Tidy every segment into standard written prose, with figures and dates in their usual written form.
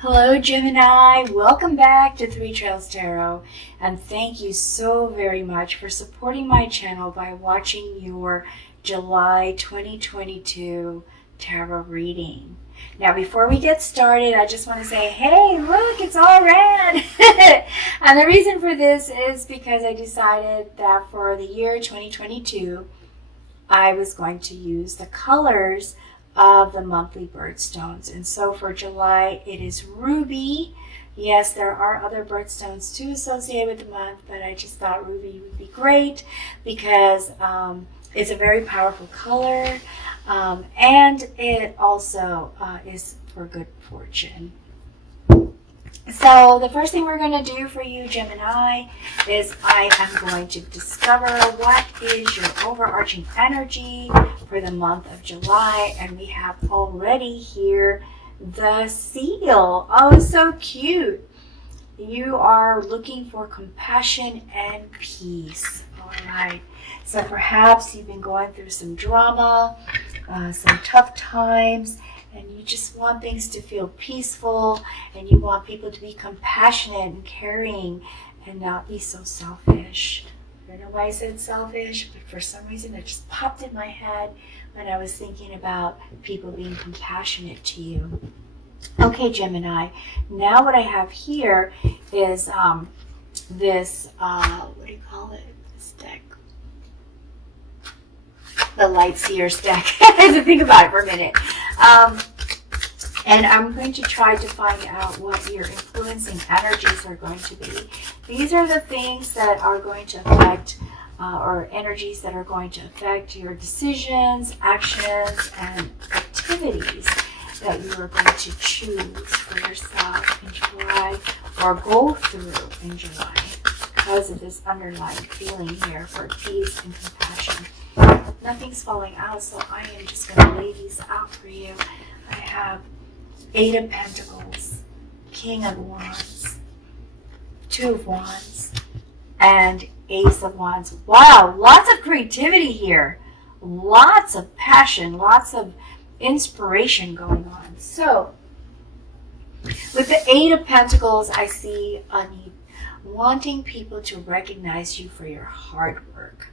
Hello Gemini, welcome back to Three Trails Tarot, and thank you so very much for supporting my channel by watching your July 2022 tarot reading. Now before we get started, I just want to say, hey look, it's all red! And the reason for this is because I decided that for the year 2022, I was going to use the colors of the monthly birthstones. And so for July, it is ruby. Yes, there are other birthstones too associated with the month, but I just thought ruby would be great because it's a very powerful color, and it also is for good fortune. So the first thing we're going to do for you, Gemini, is I am going to discover what is your overarching energy for the month of July. And we have already here the seal. Oh, so cute. You are looking for compassion and peace. All right. So perhaps you've been going through some drama, some tough times, and you just want things to feel peaceful, and you want people to be compassionate and caring and not be so selfish. I don't know why I said selfish, but for some reason it just popped in my head when I was thinking about people being compassionate to you. Okay, Gemini, now what I have here is this, what do you call it, this deck? The Light Seer's deck. I had to think about it for a minute. And I'm going to try to find out what your influencing energies are going to be. These are the things that are going to affect, or energies that are going to affect your decisions, actions, and activities that you are going to choose for yourself in July, or go through in July, because of this underlying feeling here for peace and compassion. Nothing's falling out, so I am just going to lay these out for you. I have Eight of Pentacles, King of Wands, Two of Wands, and Ace of Wands. Wow, lots of creativity here. Lots of passion, lots of inspiration going on. So, with the Eight of Pentacles, I see a need, wanting people to recognize you for your hard work.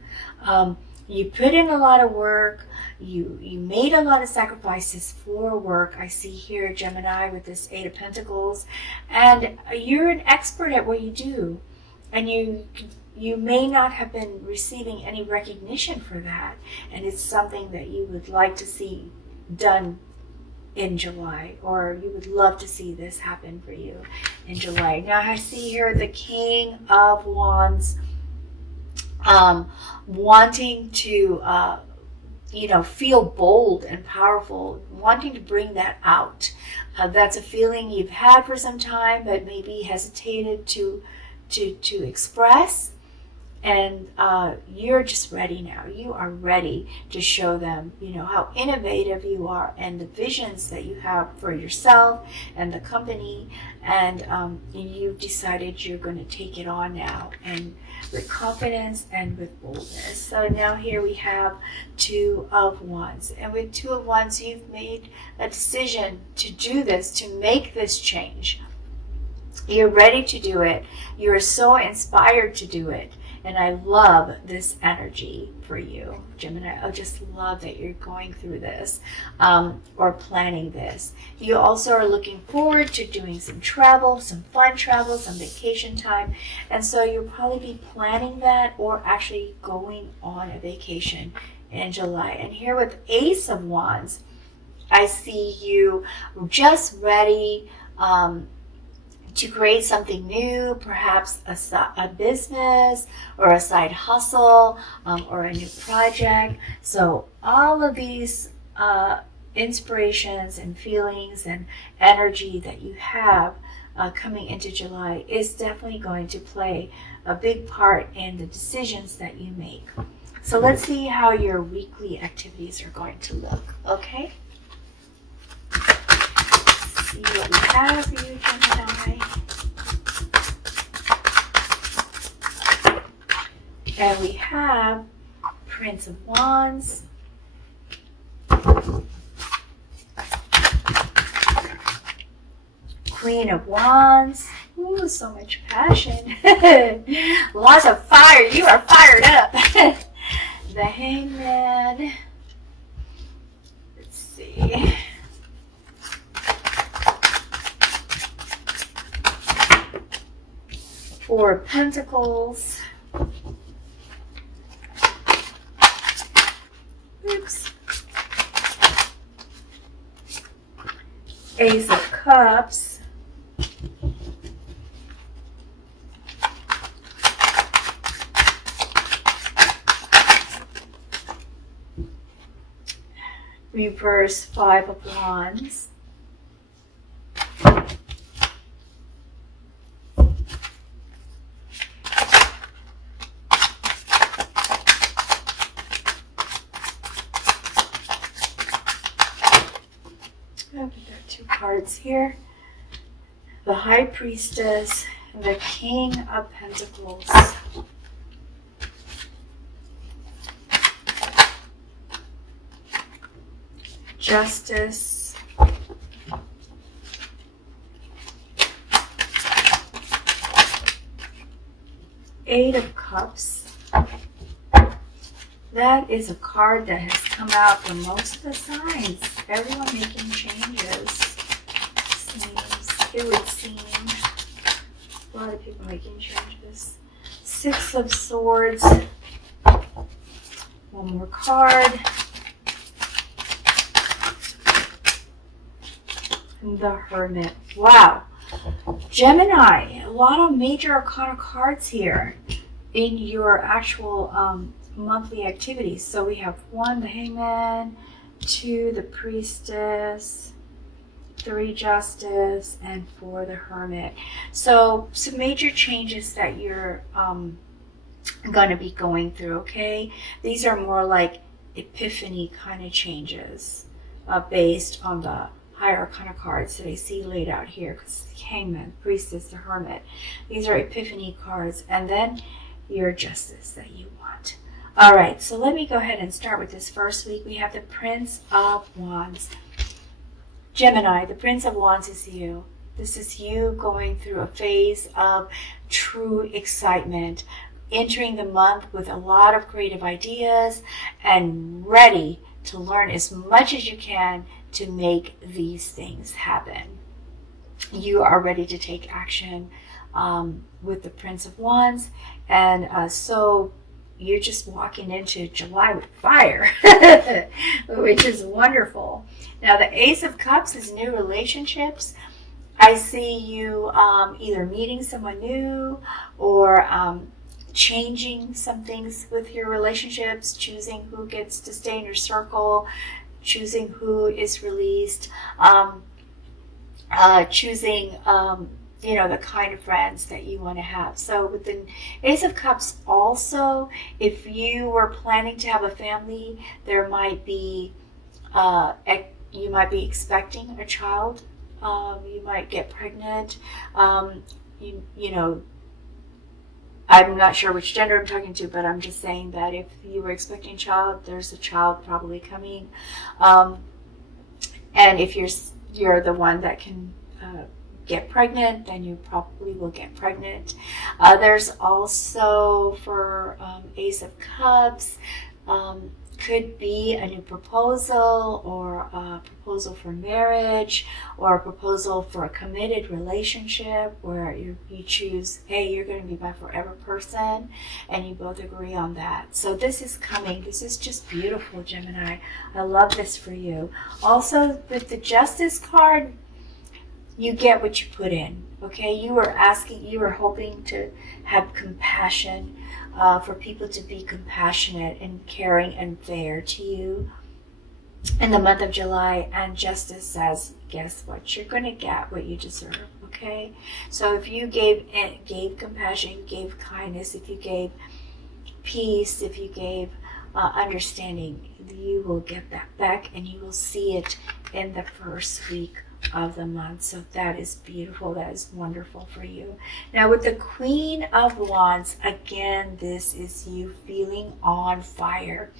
You put in a lot of work. You made a lot of sacrifices for work. I see here, Gemini, with this Eight of Pentacles. And you're an expert at what you do. And you may not have been receiving any recognition for that. And it's something that you would like to see done in July. Or you would love to see this happen for you in July. Now I see here the King of Wands. Wanting to, feel bold and powerful, wanting to bring that out. That's a feeling you've had for some time, but maybe hesitated to express. And you're just ready now. You are ready to show them, how innovative you are and the visions that you have for yourself and the company. And you've decided you're going to take it on now, and with confidence and with boldness. So now here we have Two of Wands. And with Two of Wands, you've made a decision to do this, to make this change. You're ready to do it. You're so inspired to do it. And I love this energy for you, Gemini. I just love that you're going through this, or planning this. You also are looking forward to doing some travel, some fun travel, some vacation time. And so you'll probably be planning that, or actually going on a vacation in July. And here with Ace of Wands, I see you just ready to create something new, perhaps a business or a side hustle, or a new project. So all of these inspirations and feelings and energy that you have coming into July is definitely going to play a big part in the decisions that you make. So let's see how your weekly activities are going to look, okay? See what we have for you, Gemini. And we have Prince of Wands, Queen of Wands. Ooh, so much passion. Lots of fire. You are fired up. The Hangman. Let's see. Four of Pentacles. Oops. Ace of Cups. Reverse Five of Wands. Cards here. The High Priestess and the King of Pentacles. Justice. Eight of Cups. That is a card that has come out for most of the signs. Everyone making changes. It would seem a lot of people making changes. Six of Swords. One more card. And the Hermit. Wow. Gemini. A lot of major arcana cards here in your actual monthly activities. So we have 1, the Hangman, 2, the Priestess, 3, Justice, and 4, the Hermit. So some major changes that you're going to be going through, okay? These are more like epiphany kind of changes based on the higher arcana cards that I see laid out here, because the Hangman, Priestess, the Hermit. These are epiphany cards, and then your justice that you want. All right, so let me go ahead and start with this first week. We have the Prince of Wands. Gemini, the Prince of Wands is you. This is you going through a phase of true excitement, entering the month with a lot of creative ideas and ready to learn as much as you can to make these things happen. You are ready to take action with the Prince of Wands, and so you're just walking into July with fire, which is wonderful. Now, the Ace of Cups is new relationships. I see you either meeting someone new or changing some things with your relationships, choosing who gets to stay in your circle, choosing who is released, choosing the kind of friends that you want to have. So with the Ace of Cups also, if you were planning to have a family, there might be you might be expecting a child. You might get pregnant. You know, I'm not sure which gender I'm talking to, but I'm just saying that if you were expecting a child, there's a child probably coming. And if you're the one that can get pregnant, then you probably will get pregnant. There's also for Ace of Cups, could be a new proposal, or a proposal for marriage, or a proposal for a committed relationship where you choose, hey, you're going to be my forever person, and you both agree on that. So this is coming. This is just beautiful, Gemini. I love this for you. Also, with the Justice card, you get what you put in, okay? You were hoping to have compassion, for people to be compassionate and caring and fair to you in the month of July, and Justice says, guess what? You're going to get what you deserve, okay? So if you gave compassion, gave kindness, if you gave peace, if you gave understanding, you will get that back, and you will see it in the first week of the month. So that is beautiful. That is wonderful for you. Now with the Queen of Wands, again, this is you feeling on fire.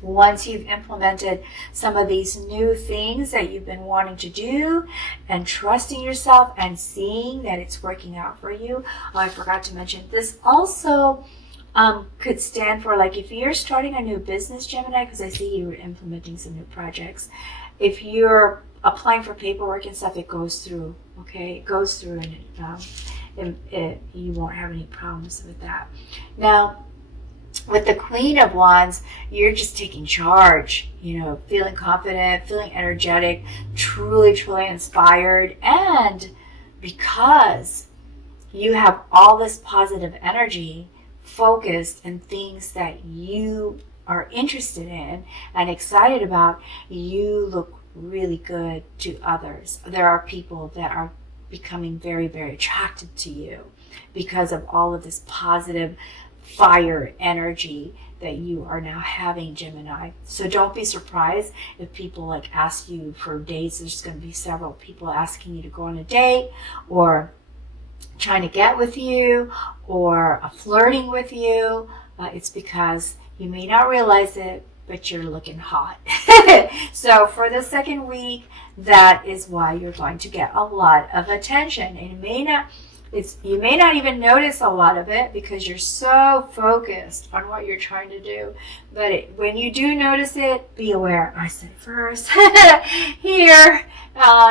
Once you've implemented some of these new things that you've been wanting to do and trusting yourself and seeing that it's working out for you. Oh, I forgot to mention, this also could stand for, like, if you're starting a new business, Gemini, because I see you were implementing some new projects. If you're applying for paperwork and stuff, it goes through, okay? It goes through, and you won't have any problems with that. Now, with the Queen of Wands, you're just taking charge, feeling confident, feeling energetic, truly, truly inspired. And because you have all this positive energy focused in things that you are interested in and excited about, you look really good to others. There are people that are becoming very, very attracted to you because of all of this positive fire energy that you are now having, Gemini. So don't be surprised if people ask you for dates. There's going to be several people asking you to go on a date, or trying to get with you, or flirting with you. It's because you may not realize it, but you're looking hot. So for the second week, that is why you're going to get a lot of attention. And you may not even notice a lot of it because you're so focused on what you're trying to do. But when you do notice it, be aware. I said first here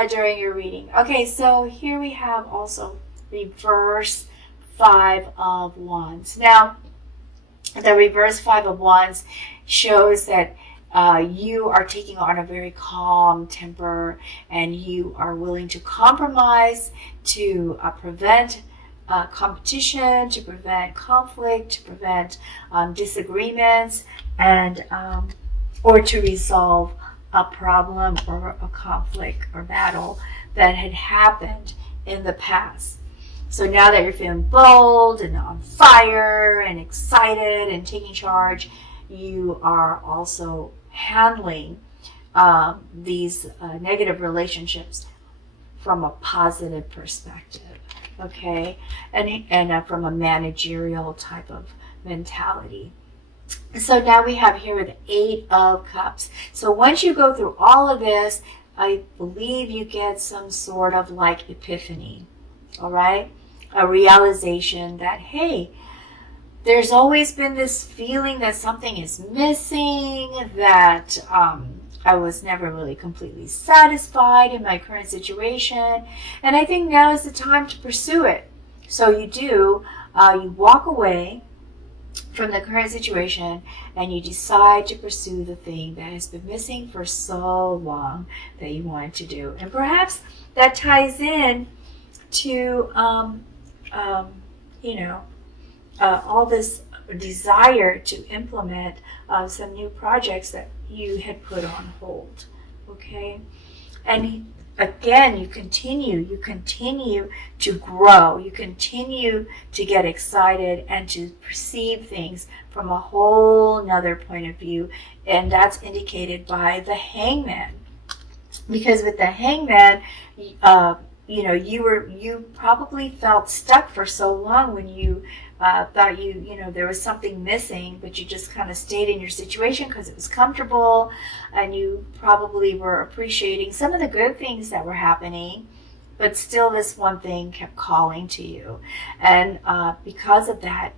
during your reading. Okay, so here we have also reverse Five of Wands. Now, the reverse Five of Wands shows that you are taking on a very calm temper, and you are willing to compromise to prevent competition, to prevent conflict, to prevent disagreements, and or to resolve a problem or a conflict or battle that had happened in the past. So now that you're feeling bold and on fire and excited and taking charge, you are also handling these negative relationships from a positive perspective, okay? And from a managerial type of mentality. So now we have here the Eight of Cups. So once you go through all of this, I believe you get some sort of epiphany, all right? A realization that, hey, there's always been this feeling that something is missing, that I was never really completely satisfied in my current situation, and I think now is the time to pursue it. So you do, you walk away from the current situation and you decide to pursue the thing that has been missing for so long that you wanted to do. And perhaps that ties in to all this desire to implement some new projects that you had put on hold, okay? And again, you continue to grow, you continue to get excited and to perceive things from a whole nother point of view, and that's indicated by the Hangman. Because with the Hangman, you probably felt stuck for so long when you thought there was something missing, but you just kind of stayed in your situation because it was comfortable, and you probably were appreciating some of the good things that were happening, but still this one thing kept calling to you. And because of that,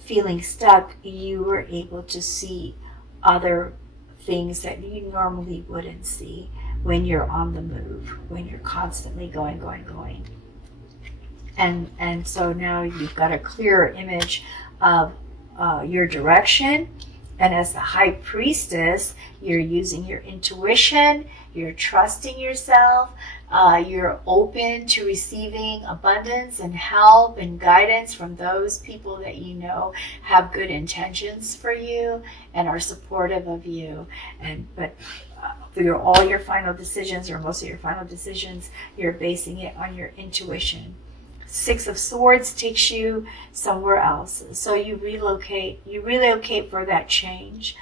feeling stuck, you were able to see other things that you normally wouldn't see when you're on the move, when you're constantly going. And so now you've got a clearer image of your direction. And as the High Priestess, you're using your intuition, you're trusting yourself, you're open to receiving abundance and help and guidance from those people that you know have good intentions for you and are supportive of you. But for all your final decisions, or most of your final decisions, you're basing it on your intuition. Six of Swords takes you somewhere else. So you relocate for that change.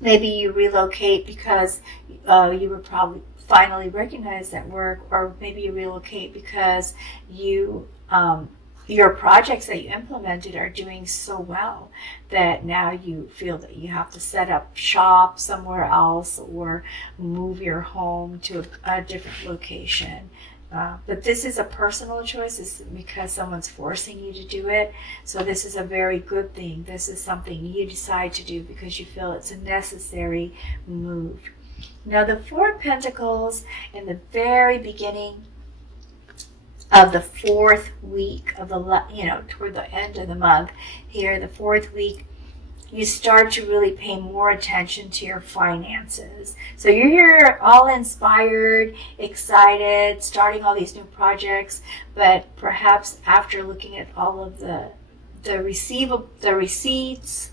Maybe you relocate because you were probably finally recognized at work, or maybe you relocate because you your projects that you implemented are doing so well that now you feel that you have to set up shop somewhere else or move your home to a different location. But this is a personal choice. It's because someone's forcing you to do it. So this is a very good thing. This is something you decide to do because you feel it's a necessary move. Now the Four of Pentacles in the very beginning of the fourth week of the, toward the end of the month here, the fourth week, you start to really pay more attention to your finances. So you're here all inspired, excited, starting all these new projects, but perhaps after looking at all of the receipts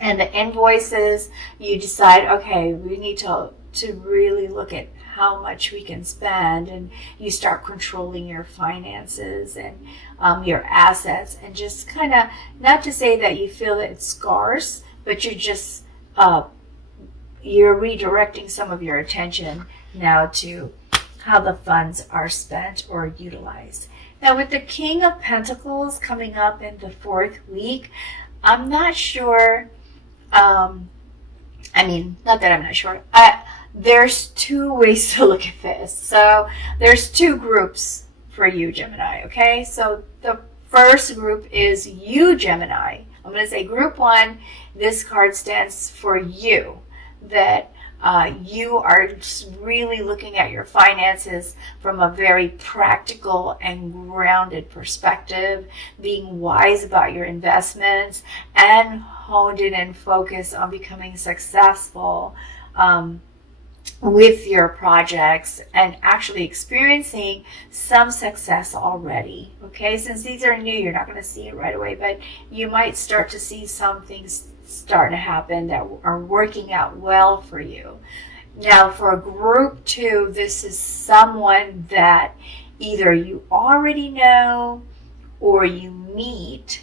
and the invoices, you decide, okay, we need to really look at how much we can spend, and you start controlling your finances and your assets, and just kind of, not to say that you feel that it's scarce, but you're just you're redirecting some of your attention now to how the funds are spent or utilized. Now with the King of Pentacles coming up in the fourth week, I'm not sure, not that I'm not sure, there's two ways to look at this. So there's two groups for you, Gemini, okay? So the first group is you, Gemini. I'm going to say group one. This card stands for you, that you are really looking at your finances from a very practical and grounded perspective, being wise about your investments, and honed in and focused on becoming successful with your projects and actually experiencing some success already. Okay, since these are new, you're not going to see it right away, but you might start to see some things start to happen that are working out well for you. Now for group two, this is someone that either you already know or you meet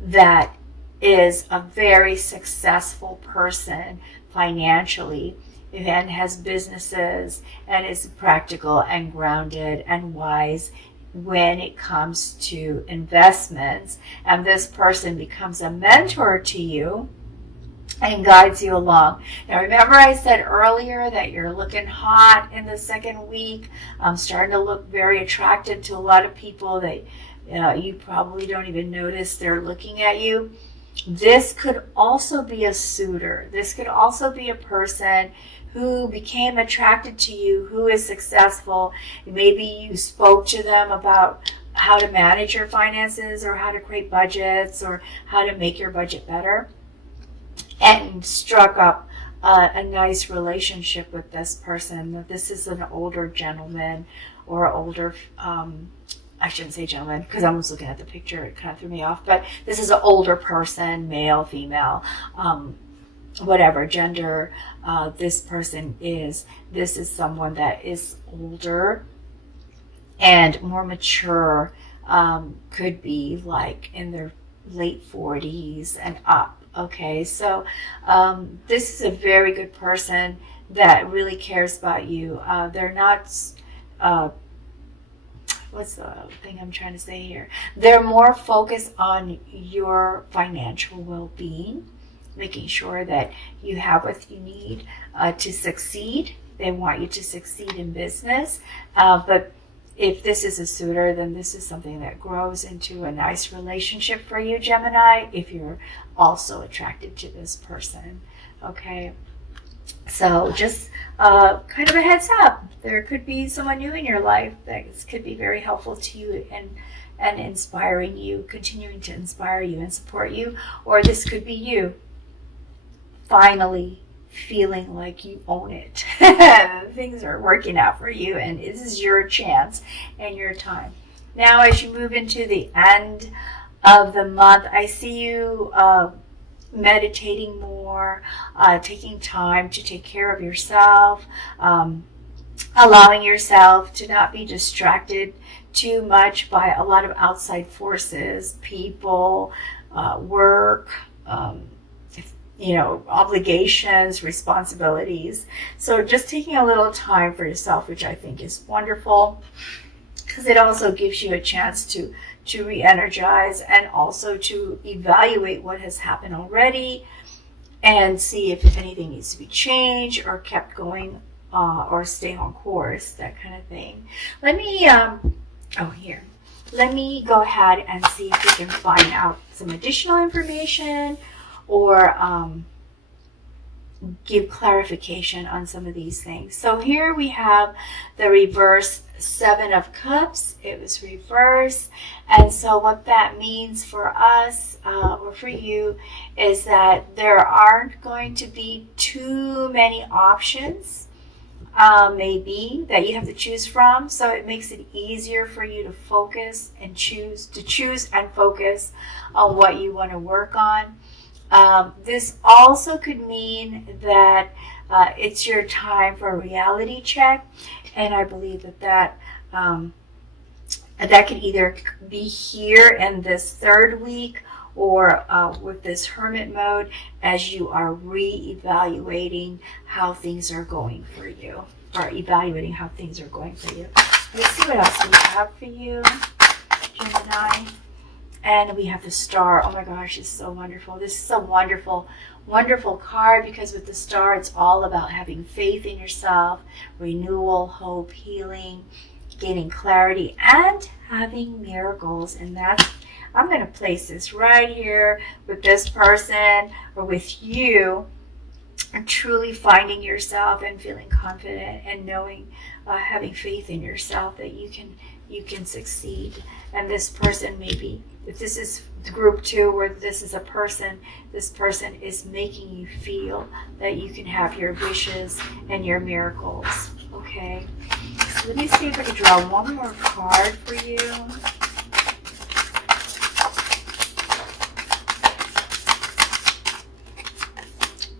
that is a very successful person financially, and has businesses and is practical and grounded and wise when it comes to investments. And this person becomes a mentor to you and guides you along. Now remember I said earlier that you're looking hot in the second week. Starting to look very attractive to a lot of people that you probably don't even notice they're looking at you. This could also be a suitor. This could also be a person who became attracted to you, who is successful. Maybe you spoke to them about how to manage your finances or how to create budgets or how to make your budget better, and struck up a nice relationship with this person. This is an older gentleman or older, I shouldn't say gentleman because I was looking at the picture, it kind of threw me off, but this is an older person, male, female, whatever gender this person is. This is someone that is older and more mature, could be like in their late 40s and up. Okay, so this is a very good person that really cares about you. They're not, what's the thing I'm trying to say here? They're more focused on your financial well-being, making sure that you have what you need to succeed. They want you to succeed in business. But if this is a suitor, then this is something that grows into a nice relationship for you, Gemini, if you're also attracted to this person. Okay, so just kind of a heads up. There could be someone new in your life that could be very helpful to you and inspiring you, continuing to inspire you and support you. Or this could be you finally feeling like you own it. Things are working out for you and this is your chance and your time. Now as you move into the end of the month, I see you meditating more, taking time to take care of yourself, allowing yourself to not be distracted too much by a lot of outside forces, people, work, obligations, responsibilities. So just taking a little time for yourself, which I think is wonderful, because it also gives you a chance to to re-energize, and also to evaluate what has happened already and see if anything needs to be changed or kept going or stay on course, that kind of thing. Let me, let me go ahead and see if we can find out some additional information or give clarification on some of these things. So here we have the reverse Seven of Cups. It was reversed, and so what that means for us or for you is that there aren't going to be too many options maybe that you have to choose from, so it makes it easier for you to focus and choose and focus on what you want to work on. This also could mean that it's your time for a reality check, and I believe that could either be here in this third week or with this hermit mode as you are re-evaluating how things are going for you, or evaluating how things are going for you. Let's see what else we have for you, Gemini. And we have the Star. Oh my gosh, it's so wonderful. This is a wonderful, wonderful card, because with the Star, it's all about having faith in yourself, renewal, hope, healing, gaining clarity, and having miracles. And that's, I'm going to place this right here with this person or with you, and truly finding yourself and feeling confident and knowing, having faith in yourself that you can succeed. And this person maybe, if this is group 2 where this is a person, this person is making you feel that you can have your wishes and your miracles. Okay, so let me see if I can draw one more card for you.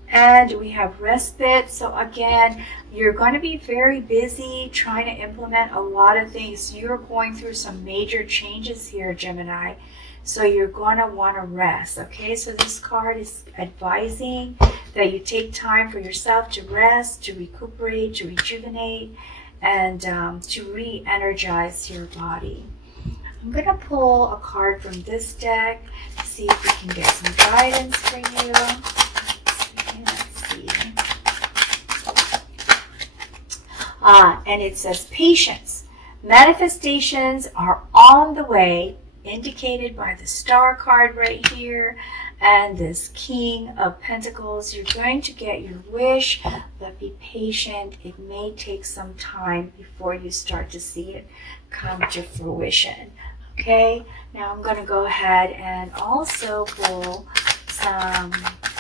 And we have respite. So again, you're going to be very busy trying to implement a lot of things. You're going through some major changes here, Gemini. So you're going to want to rest. Okay, so this card is advising that you take time for yourself to rest, to recuperate, to rejuvenate, and to re-energize your body. I'm going to pull a card from this deck to see if we can get some guidance for you. Let's see. And it says patience. Manifestations are on the way, indicated by the Star card right here and this King of Pentacles. You're going to get your wish, but be patient. It may take some time before you start to see it come to fruition. Okay, now I'm going to go ahead and also pull some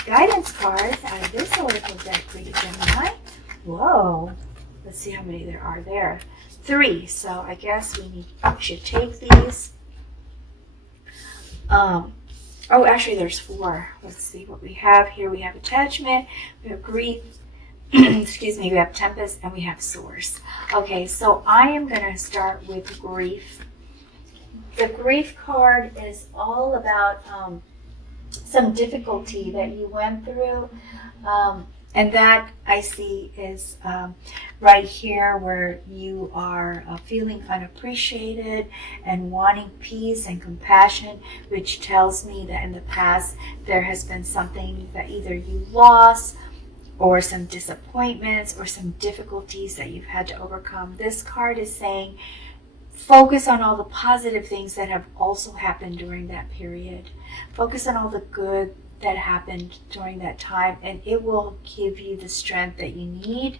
guidance cards out of this oracle deck for you, Gemini. Whoa, let's see how many there are there. 3, so I guess we should take these. Oh, actually there's 4. Let's see what we have here. We have attachment, we have grief, excuse me, we have tempest, and we have source. Okay, so I am going to start with grief. The grief card is all about some difficulty that you went through, and that I see is right here where you are feeling unappreciated and wanting peace and compassion, which tells me that in the past there has been something that either you lost or some disappointments or some difficulties that you've had to overcome. This card is saying focus on all the positive things that have also happened during that period. Focus on all the good that happened during that time, and it will give you the strength that you need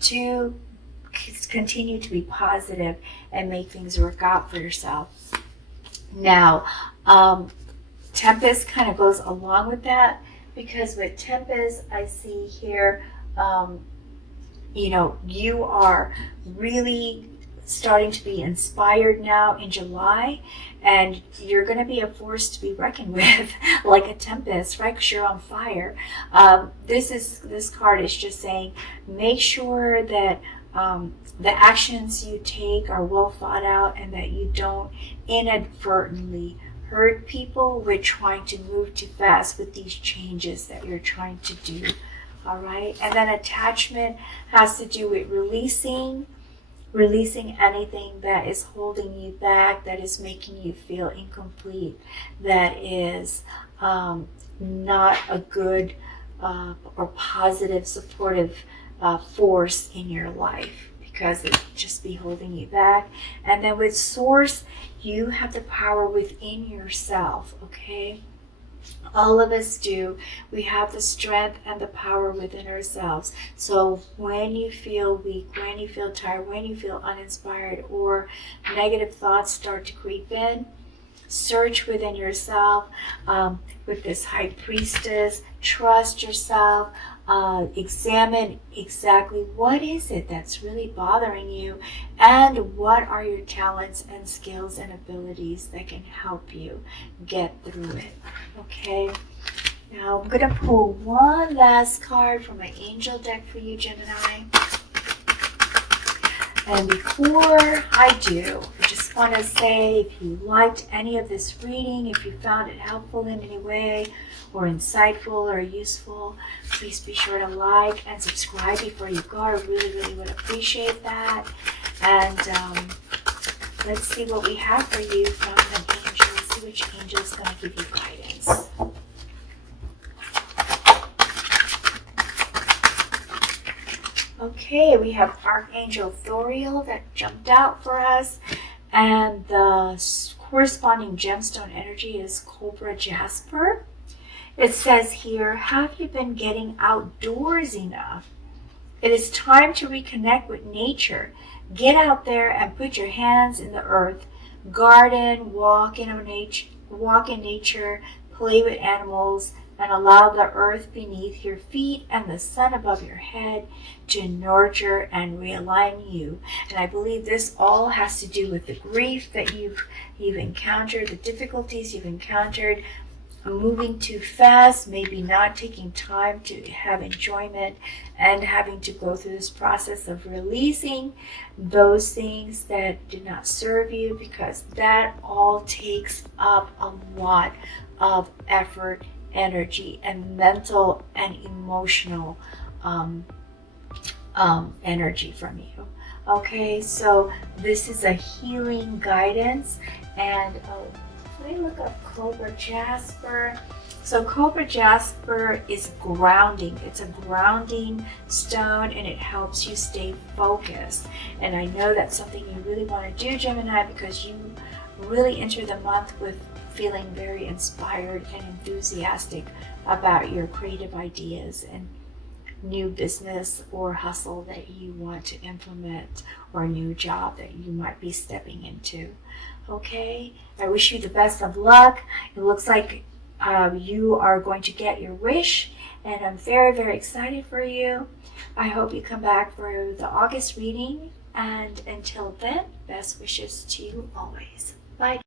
to continue to be positive and make things work out for yourself. Now, Tempest kind of goes along with that, because with Tempest, I see here, you are really starting to be inspired now in July, and you're going to be a force to be reckoned with, like a tempest, right? Because you're on fire. This card is just saying, make sure that the actions you take are well thought out, and that you don't inadvertently hurt people with trying to move too fast with these changes that you're trying to do. All right, and then attachment has to do with releasing releasing anything that is holding you back, that is making you feel incomplete, that is not a good or positive, supportive force in your life, because it just be holding you back. And then with Source, you have the power within yourself, okay? All of us do. We have the strength and the power within ourselves. So when you feel weak, when you feel tired, when you feel uninspired, or negative thoughts start to creep in, search within yourself with this High Priestess. Trust yourself. Examine exactly what is it that's really bothering you, and what are your talents and skills and abilities that can help you get through it. Okay, now I'm going to pull one last card from my angel deck for you, Gemini. And before I do, I just want to say, if you liked any of this reading, if you found it helpful in any way, or insightful or useful, please be sure to like and subscribe before you go. I really, really would appreciate that. And let's see what we have for you from an angel. Let's see which angel is going to give you guidance. Okay, we have Archangel Thoriel that jumped out for us, and the corresponding gemstone energy is Cobra Jasper. It says here, have you been getting outdoors enough? It is time to reconnect with nature. Get out there and put your hands in the earth. Garden, walk in nature, play with animals, and allow the earth beneath your feet and the sun above your head to nurture and realign you. And I believe this all has to do with the grief that you've encountered, the difficulties you've encountered, moving too fast, maybe not taking time to have enjoyment, and having to go through this process of releasing those things that do not serve you, because that all takes up a lot of effort, energy, and mental and emotional energy from you. Okay, so this is a healing guidance. And let me look up Cobra Jasper. So Cobra Jasper is grounding. It's a grounding stone, and it helps you stay focused. And I know that's something you really want to do, Gemini, because you really enter the month with feeling very inspired and enthusiastic about your creative ideas and new business or hustle that you want to implement, or a new job that you might be stepping into. Okay, I wish you the best of luck. It looks like you are going to get your wish, and I'm very, very excited for you. I hope you come back for the August reading, and until then, best wishes to you always. Bye.